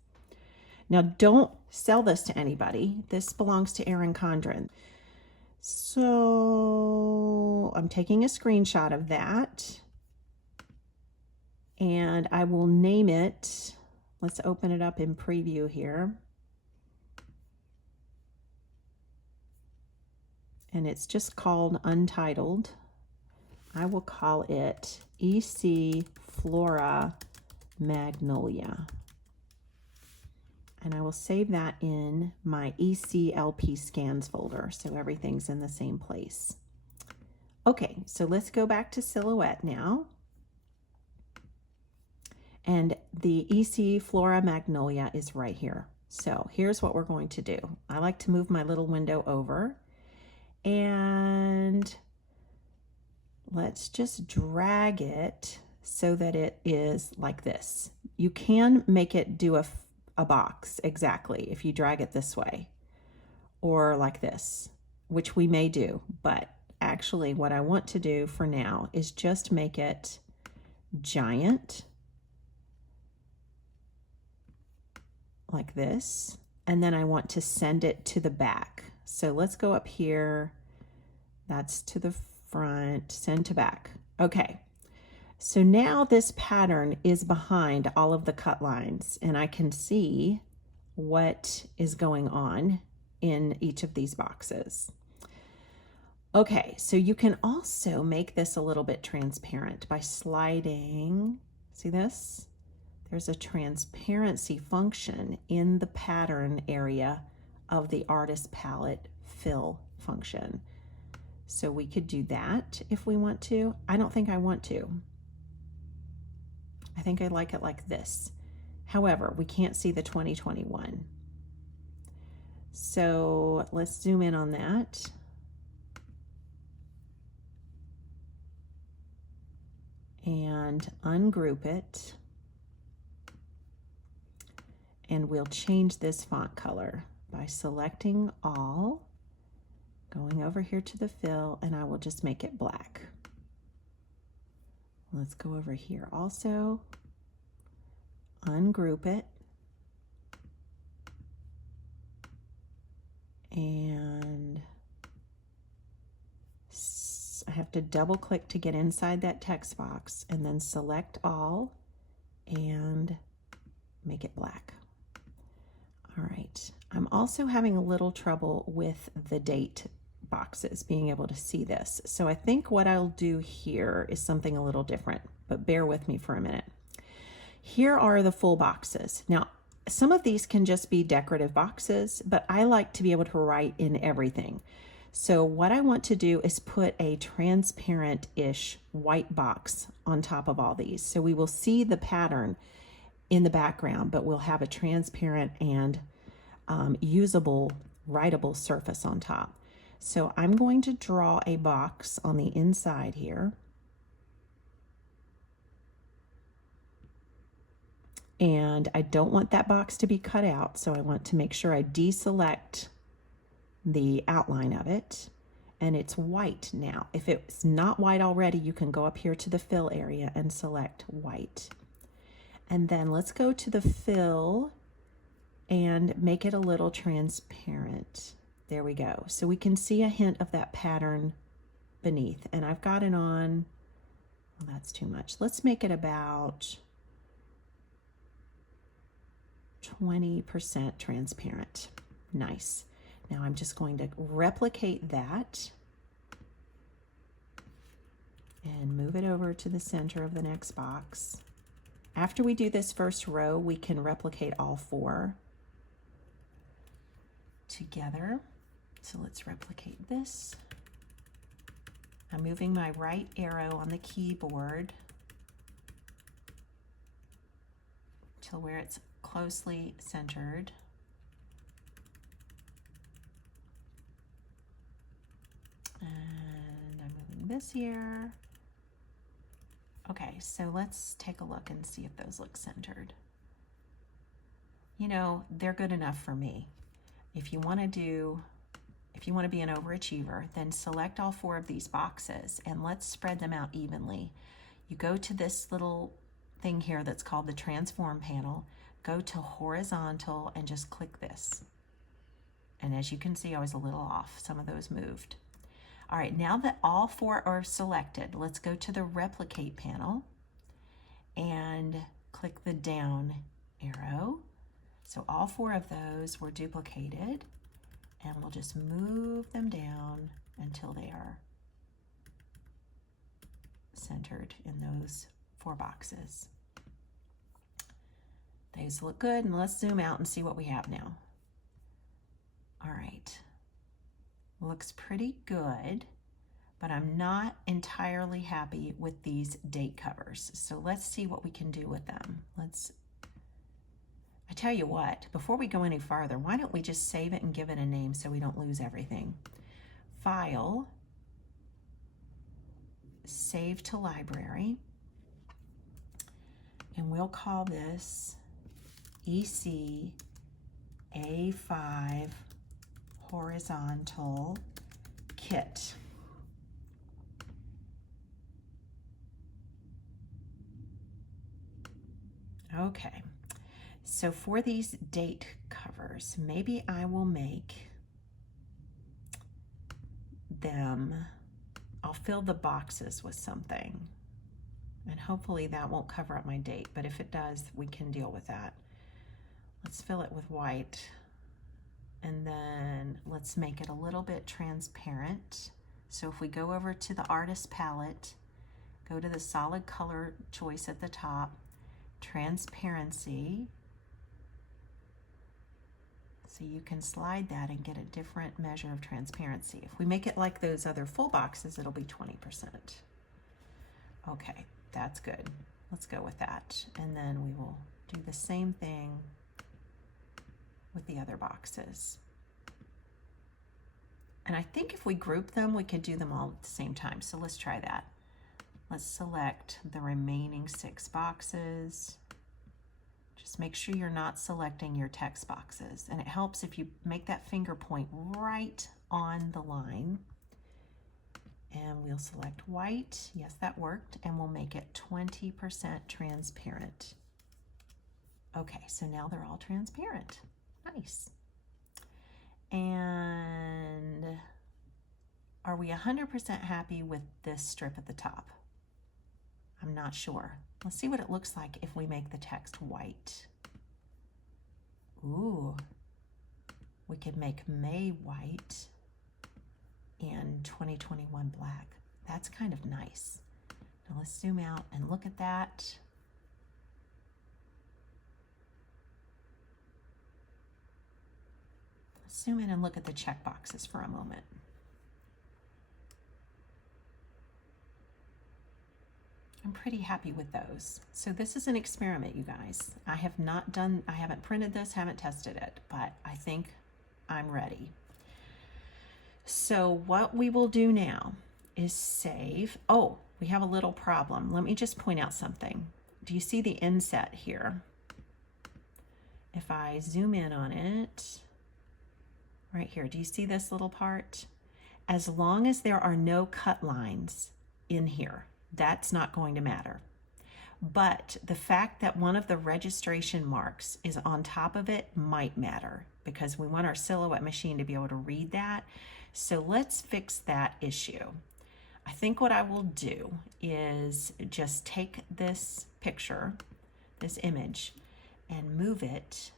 Now, don't sell this to anybody. This belongs to Erin Condren. So I'm taking a screenshot of that, and I will name it. Let's open it up in preview here. And it's just called Untitled. I will call it EC Flora Magnolia. And I will save that in my ECLP scans folder, so everything's in the same place. Okay, so let's go back to Silhouette now. And the EC Flora Magnolia is right here. So here's what we're going to do. I like to move my little window over, and let's just drag it so that it is like this. You can make it do a box exactly if you drag it this way, or like this, which we may do, but actually what I want to do for now is just make it giant like this, and then I want to send it to the back. So let's go up here, that's to the front, send to back. Okay, so now this pattern is behind all of the cut lines, and I can see what is going on in each of these boxes. Okay, so you can also make this a little bit transparent by sliding, see this? There's a transparency function in the pattern area of the artist palette fill function. So we could do that if we want to. I don't think I want to. I think I like it like this. However, we can't see the 2021. So let's zoom in on that. And ungroup it. And we'll change this font color by selecting all, going over here to the fill, and I will just make it black. Let's go over here also ungroup it. And I have to double click to get inside that text box, and then select all and make it black. All right, I'm also having a little trouble with the date boxes, being able to see this. So I think what I'll do here is something a little different, but bear with me for a minute. Here are the full boxes. Now, some of these can just be decorative boxes, but I like to be able to write in everything. So what I want to do is put a transparent-ish white box on top of all these. So we will see the pattern in the background, but we'll have a transparent and usable, writable surface on top. So I'm going to draw a box on the inside here. And I don't want that box to be cut out, so I want to make sure I deselect the outline of it. And it's white now. If it's not white already, you can go up here to the fill area and select white. And then let's go to the fill and make it a little transparent. There we go. So we can see a hint of that pattern beneath. And I've got it on, well, that's too much. Let's make it about 20% transparent. Nice. Now I'm just going to replicate that and move it over to the center of the next box. After we do this first row, we can replicate all four together. So let's replicate this. I'm moving my right arrow on the keyboard to where it's closely centered. And I'm moving this here. Okay, so let's take a look and see if those look centered. You know, they're good enough for me. If you want to be an overachiever, then select all four of these boxes and let's spread them out evenly. You go to this little thing here that's called the transform panel, go to horizontal and just click this. And as you can see, I was a little off. Some of those moved. All right, now that all four are selected, let's go to the replicate panel and click the down arrow. So all four of those were duplicated, and we'll just move them down until they are centered in those four boxes. These look good, and let's zoom out and see what we have now. All right. Looks pretty good, but I'm not entirely happy with these date covers. So let's see what we can do with them. I tell you what, before we go any farther, why don't we just save it and give it a name so we don't lose everything. File, save to library, and we'll call this EC A5 horizontal kit. Okay, so for these date covers, maybe I will make them, I'll fill the boxes with something, and hopefully that won't cover up my date, but if it does, we can deal with that. Let's fill it with white. And then let's make it a little bit transparent. So if we go over to the artist palette, go to the solid color choice at the top, transparency. So you can slide that and get a different measure of transparency. If we make it like those other full boxes, it'll be 20%. Okay, that's good. Let's go with that. And then we will do the same thing with the other boxes. And I think if we group them, we could do them all at the same time. So let's try that. Let's select the remaining 6 boxes. Just make sure you're not selecting your text boxes. And it helps if you make that finger point right on the line. And we'll select white. Yes, that worked. And we'll make it 20% transparent. Okay, so now they're all transparent. Nice. And are we 100% happy with this strip at the top? I'm not sure. Let's see what it looks like if we make the text white. Ooh, we could make May white and 2021 black. That's kind of nice. Now let's zoom out and look at that. Let's zoom in and look at the check boxes for a moment. I'm pretty happy with those. So this is an experiment, you guys. I haven't printed this, haven't tested it, but I think I'm ready. So what we will do now is save. Oh, we have a little problem. Let me just point out something. Do you see the inset here? If I zoom in on it, right here, do you see this little part? As long as there are no cut lines in here, that's not going to matter. But the fact that one of the registration marks is on top of it might matter because we want our Silhouette machine to be able to read that. So let's fix that issue. I think what I will do is just take this picture, this image, and move it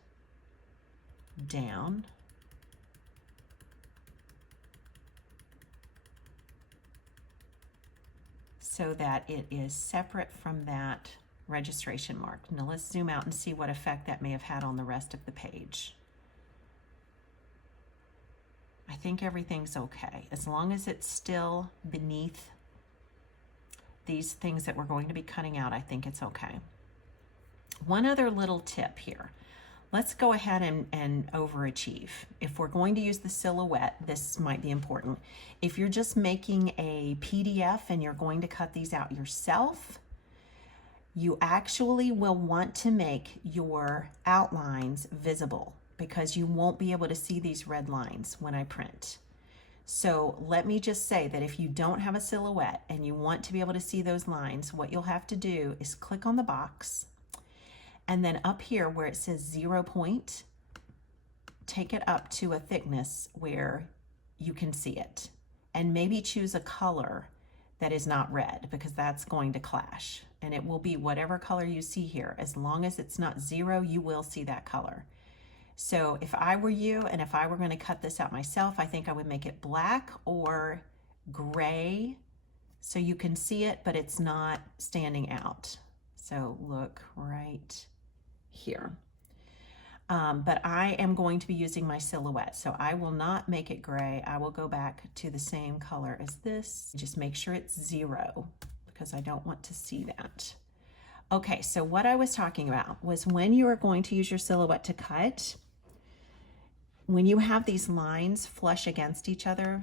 down. So that it is separate from that registration mark. Now let's zoom out and see what effect that may have had on the rest of the page. I think everything's okay. As long as it's still beneath these things that we're going to be cutting out, I think it's okay. One other little tip here. Let's go ahead and overachieve. If we're going to use the Silhouette, this might be important. If you're just making a PDF and you're going to cut these out yourself, you actually will want to make your outlines visible because you won't be able to see these red lines when I print. So let me just say that if you don't have a Silhouette and you want to be able to see those lines, what you'll have to do is click on the box, and then up here where it says 0 point, take it up to a thickness where you can see it. And maybe choose a color that is not red because that's going to clash. And it will be whatever color you see here. As long as it's not 0, you will see that color. So if I were you and if I were going to cut this out myself, I think I would make it black or gray so you can see it, but it's not standing out. So look right here. But I am going to be using my Silhouette, so I will not make it gray. I will go back to the same color as this. Just make sure it's 0 because I don't want to see that. Okay, so what I was talking about was when you are going to use your Silhouette to cut, when you have these lines flush against each other,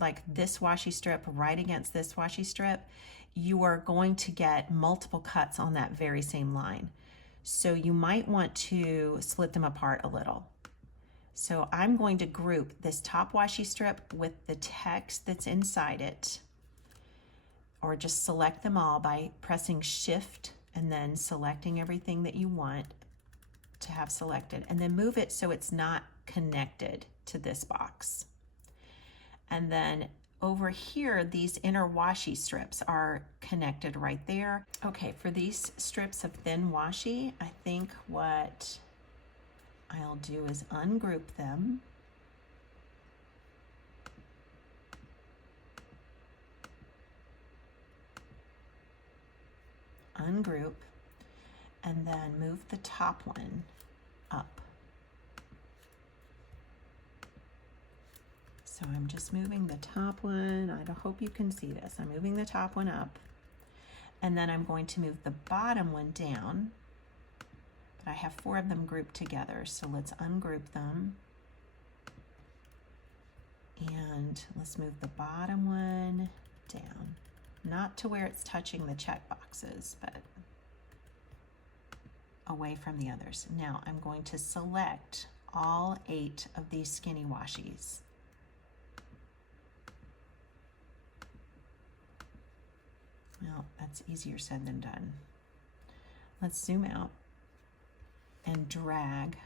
like this washi strip right against this washi strip, you are going to get multiple cuts on that very same line. So you might want to split them apart a little. So I'm going to group this top washi strip with the text that's inside it, or just select them all by pressing Shift and then selecting everything that you want to have selected, and then move it so it's not connected to this box. And then over here, these inner washi strips are connected right there. Okay, for these strips of thin washi, I think what I'll do is ungroup them. Ungroup, and then move the top one up. So I'm just moving the top one. I hope you can see this. I'm moving the top one up, and then I'm going to move the bottom one down. But I have 4 of them grouped together, so let's ungroup them. And let's move the bottom one down. Not to where it's touching the check boxes, but away from the others. Now I'm going to select all 8 of these skinny washies. Well, that's easier said than done. Let's zoom out and drag.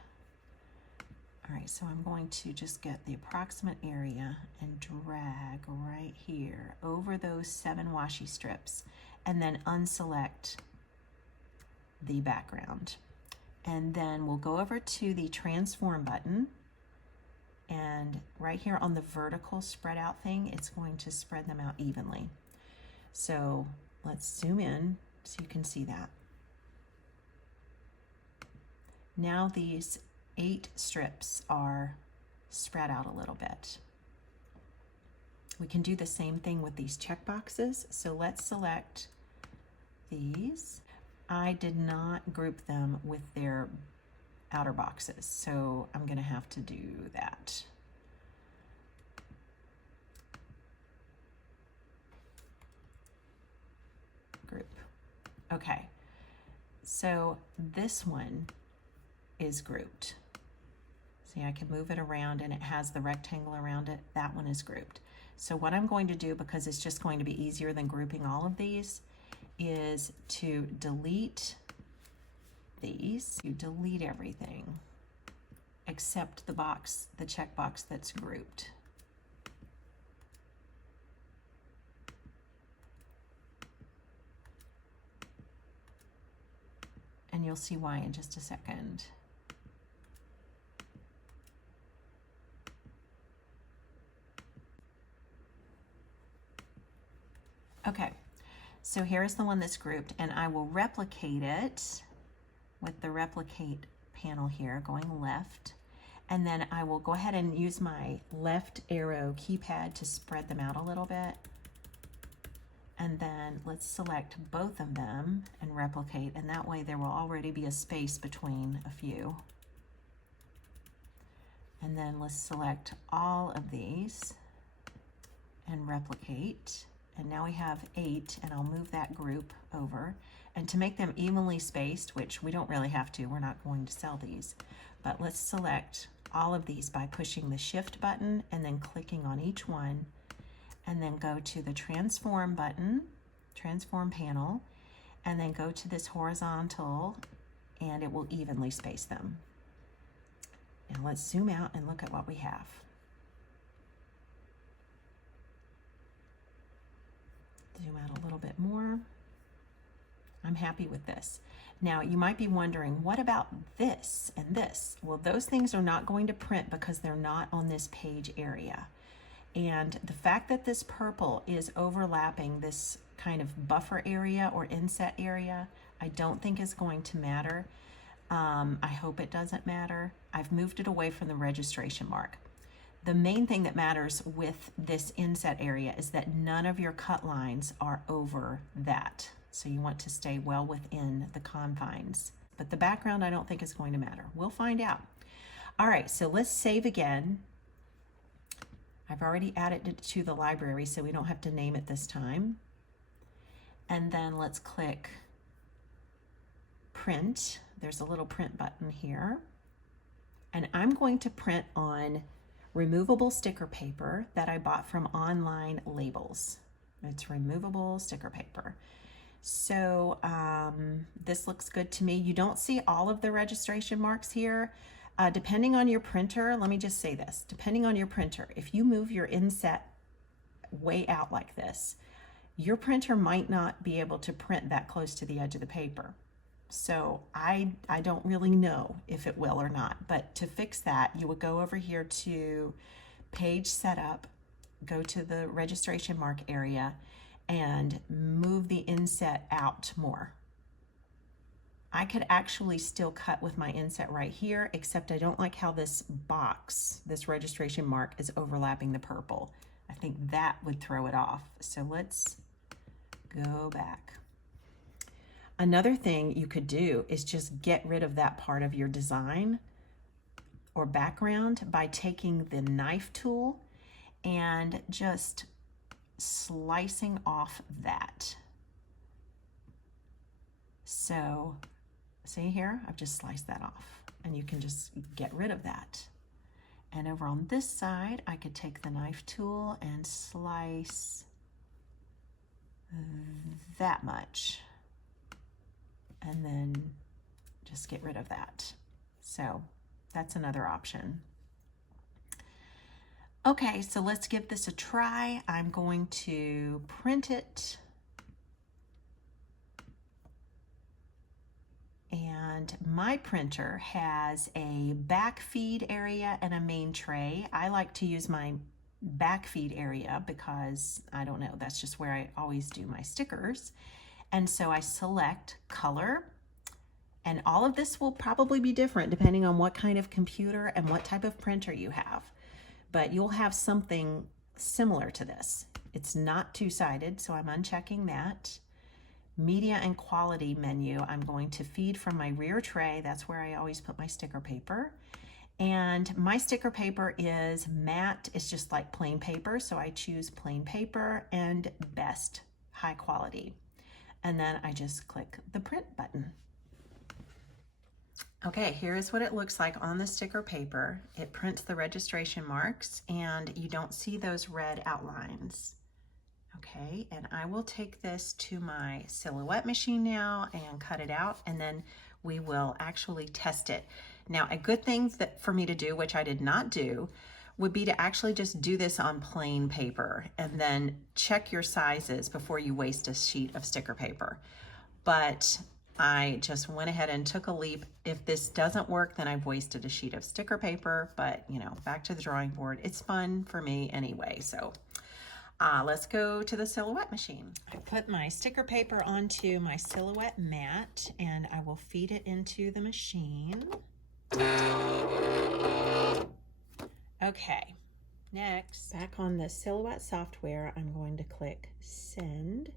All right, so I'm going to just get the approximate area and drag right here over those 7 washi strips, and then unselect the background. And then we'll go over to the transform button, and right here on the vertical spread out thing, it's going to spread them out evenly. So let's zoom in so you can see that. Now these 8 strips are spread out a little bit. We can do the same thing with these check boxes. So let's select these. I did not group them with their outer boxes, so I'm going to have to do that. Group. Okay, so this one is grouped. See, I can move it around and it has the rectangle around it. That one is grouped. So what I'm going to do, because it's just going to be easier than grouping all of these, is to delete these. You delete everything except the box, the checkbox that's grouped. And you'll see why in just a second. Okay, so here's the one that's grouped, and I will replicate it with the replicate panel here going left, and then I will go ahead and use my left arrow keypad to spread them out a little bit, and then let's select both of them and replicate, and that way there will already be a space between a few. And then let's select all of these and replicate. And now we have 8, and I'll move that group over. And to make them evenly spaced, which we don't really have to, we're not going to sell these, but let's select all of these by pushing the Shift button and then clicking on each one, and then go to the Transform button, Transform panel, and then go to this horizontal, and it will evenly space them. Now let's zoom out and look at what we have. Zoom out a little bit more. I'm happy with this. Now you might be wondering, what about this and this? Well, those things are not going to print because they're not on this page area. And the fact that this purple is overlapping this kind of buffer area or inset area, I don't think is going to matter. I hope it doesn't matter. I've moved it away from the registration mark. The main thing that matters with this inset area is that none of your cut lines are over that. So you want to stay well within the confines. But the background I don't think is going to matter. We'll find out. All right, so let's save again. I've already added it to the library, so we don't have to name it this time. And then let's click print. There's a little print button here. And I'm going to print on removable sticker paper that I bought from Online Labels. It's removable sticker paper. So this looks good to me. You don't see all of the registration marks here. Depending on your printer, let me just say this, depending on your printer, if you move your inset way out like this, your printer might not be able to print that close to the edge of the paper. So I don't really know if it will or not, but to fix that, you would go over here to Page Setup, go to the registration mark area, and move the inset out more. I could actually still cut with my inset right here, except I don't like how this box, this registration mark, is overlapping the purple. I think that would throw it off. So let's go back. Another thing you could do is just get rid of that part of your design or background by taking the knife tool and just slicing off that. So see here, I've just sliced that off, and you can just get rid of that. And over on this side, I could take the knife tool and slice that much, and then just get rid of that. So that's another option. Okay, so let's give this a try. I'm going to print it. And my printer has a back feed area and a main tray. I like to use my back feed area because, I don't know, that's just where I always do my stickers. And so I select color, and all of this will probably be different depending on what kind of computer and what type of printer you have. But you'll have something similar to this. It's not two-sided, so I'm unchecking that. Media and quality menu, I'm going to feed from my rear tray. That's where I always put my sticker paper. And my sticker paper is matte. It's just like plain paper, so I choose plain paper and best, high quality. And then I just click the print button. Okay, here's what it looks like on the sticker paper. It prints the registration marks and you don't see those red outlines. Okay, and I will take this to my silhouette machine now and cut it out, and then we will actually test it. Now, a good thing for me to do, which I did not do, would be to actually just do this on plain paper and then check your sizes before you waste a sheet of sticker paper. But I just went ahead and took a leap. If this doesn't work, then I've wasted a sheet of sticker paper, but you know, back to the drawing board. It's fun for me anyway, so. Let's go to the silhouette machine. I put my sticker paper onto my silhouette mat and I will feed it into the machine. Okay, next, back on the silhouette software, I'm going to click send.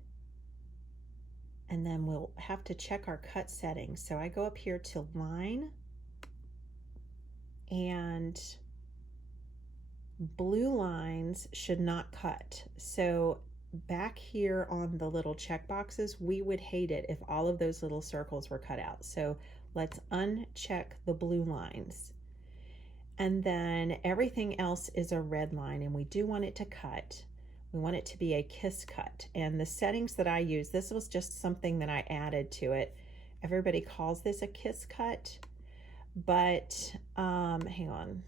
And then we'll have to check our cut settings. So I go up here to line, and blue lines should not cut. So back here on the little check boxes, we would hate it if all of those little circles were cut out. So let's uncheck the blue lines. And then everything else is a red line, and we do want it to cut. We want it to be a kiss cut. And the settings that I use, this was just something that I added to it. Everybody calls this a kiss cut, but hang on.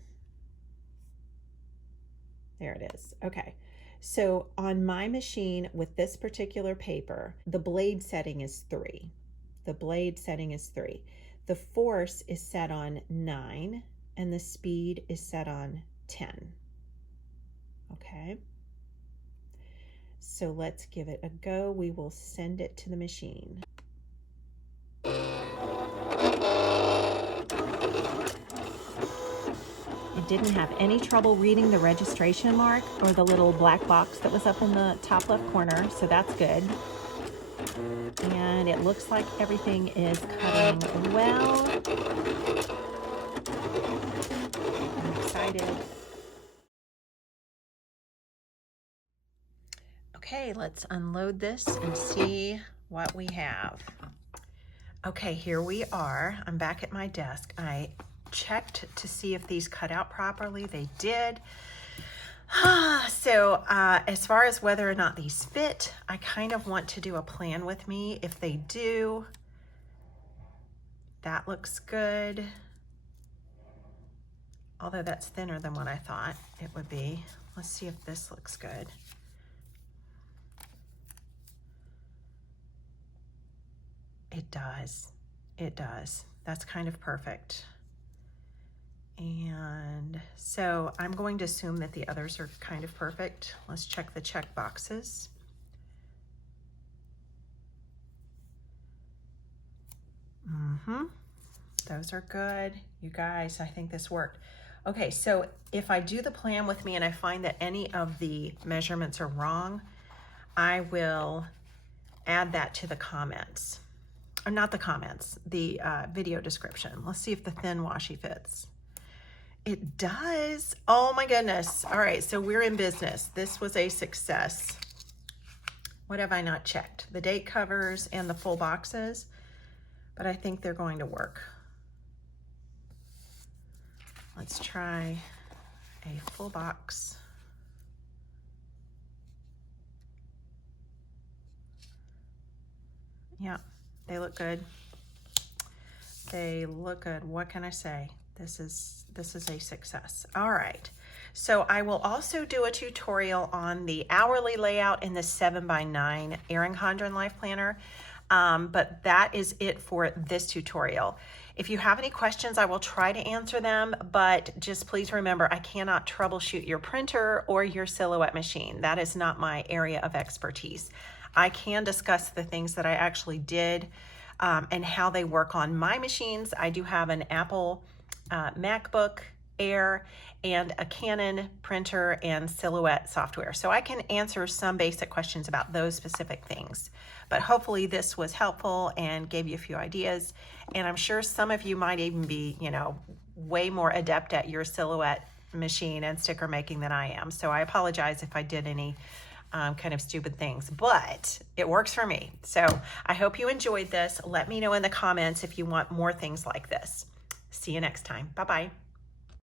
There it is. Okay. So on my machine with this particular paper, the blade setting is 3. The blade setting is 3. The force is set on 9 and the speed is set on 10. Okay. So let's give it a go. We will send it to the machine. It didn't have any trouble reading the registration mark or the little black box that was up in the top left corner, so that's good. And it looks like everything is cutting well. I'm excited. Okay, let's unload this and see what we have. Okay, here we are. I'm back at my desk. I checked to see if these cut out properly. They did. So as far as whether or not these fit, I kind of want to do a plan with me. If they do, that looks good. Although that's thinner than what I thought it would be. Let's see if this looks good. It does. It does. That's kind of perfect. And so I'm going to assume that the others are kind of perfect. Let's check the check boxes. Those are good. You guys, I think this worked. Okay, so if I do the plan with me and I find that any of the measurements are wrong, I will add that to the comments. Or not the comments, the video description. Let's see if the thin washi fits. It does. Oh my goodness. All right, so we're in business. This was a success. What have I not checked? The date covers and the full boxes, but I think they're going to work. Let's try a full box. Yeah, they look good. They look good. What can I say? This is a success. All right. So I will also do a tutorial on the hourly layout in the 7x9 Erin Condren Life Planner. But that is it for this tutorial. If you have any questions, I will try to answer them, but just please remember, I cannot troubleshoot your printer or your silhouette machine. That is not my area of expertise. I can discuss the things that I actually did and how they work on my machines. I do have an Apple MacBook Air and a Canon printer and silhouette software. So I can answer some basic questions about those specific things. But hopefully this was helpful and gave you a few ideas. And I'm sure some of you might even be, you know, way more adept at your silhouette machine and sticker making than I am. So I apologize if I did any kind of stupid things, but it works for me. So I hope you enjoyed this. Let me know in the comments if you want more things like this. See you next time. Bye-bye.